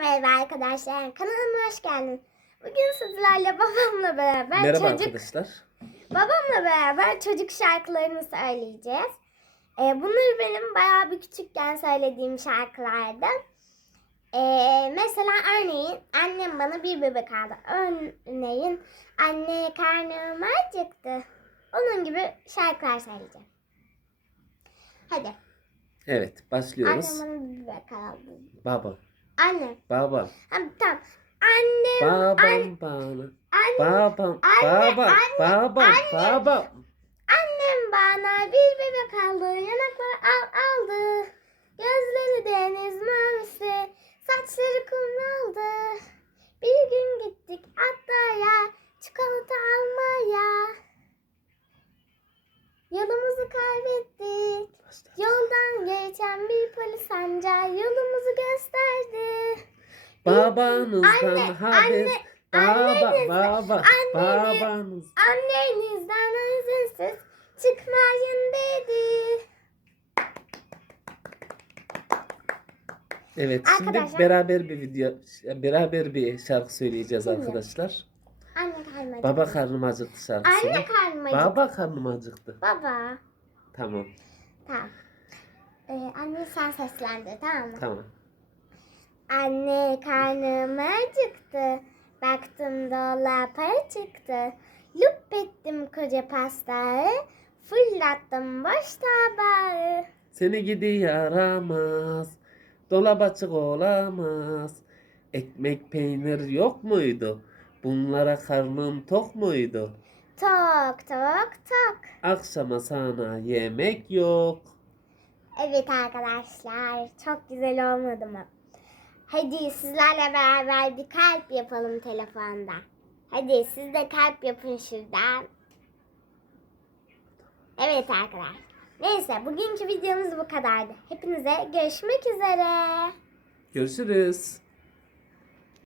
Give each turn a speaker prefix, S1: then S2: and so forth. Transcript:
S1: merhaba arkadaşlar. Kanalıma hoş geldin. Bugün sizlerle babamla beraber
S2: Merhaba
S1: çocuk
S2: arkadaşlar.
S1: babamla beraber çocuk şarkılarını söyleyeceğiz. Ee, bunları benim bayağı bir küçükken söylediğim şarkılardı. Ee, mesela örneğin annem bana bir bebek aldı. Örneğin anne karnım acıktı. Onun gibi şarkılar söyleyeceğim. Hadi.
S2: Evet başlıyoruz.
S1: Annem bana bir bebek aldı.
S2: Baba.
S1: Anne.
S2: Baba.
S1: Ha, tamam. Annem.
S2: Babam
S1: an-
S2: bana.
S1: anne,
S2: Babam.
S1: Anne,
S2: Baba.
S1: anne,
S2: Babam.
S1: anne.
S2: Babam.
S1: annem bana bir bebek aldı. Yanakları al, aldı. Gözleri deniz mavisi. Saçları kumraldı. Bir gün gittik Adda'ya. Çikolata almaya. Yolumuzu kaybettik. Yoldan geçen bir polis amca yolumuzu gösterdi.
S2: Babanızdan
S1: Anne,
S2: haber.
S1: anne,
S2: Baba.
S1: anneniz-
S2: Baba.
S1: anneni-
S2: Babanız.
S1: Annenizden izinsiz çıkmayın dedi.
S2: Evet şimdi
S1: Arkadaşlar-
S2: beraber bir video beraber bir şarkı söyleyeceğiz
S1: Şimdi.
S2: arkadaşlar.
S1: Anne karnım acıktı.
S2: Baba karnım acıktı şarkısını.
S1: Anne karnım acıktı.
S2: Baba karnım acıktı.
S1: Baba.
S2: Tamam.
S1: Tamam. Ee, anne sen seslendir tamam mı?
S2: Tamam.
S1: Anne karnım acıktı. Baktım dolapa çıktı. Lup ettim koca pastayı. Fırlattım boş tabağı.
S2: Seni gidi yaramaz. Dolap açık olamaz. Ekmek peynir yok muydu? Bunlara karnın tok muydu?
S1: Tok tok tok.
S2: Akşama sana yemek yok.
S1: Evet arkadaşlar çok güzel olmadı mı? Hadi sizlerle beraber bir kalp yapalım telefonda. Hadi siz de kalp yapın şuradan. Evet arkadaşlar. Neyse bugünkü videomuz bu kadardı. Hepinize görüşmek üzere.
S2: Görüşürüz.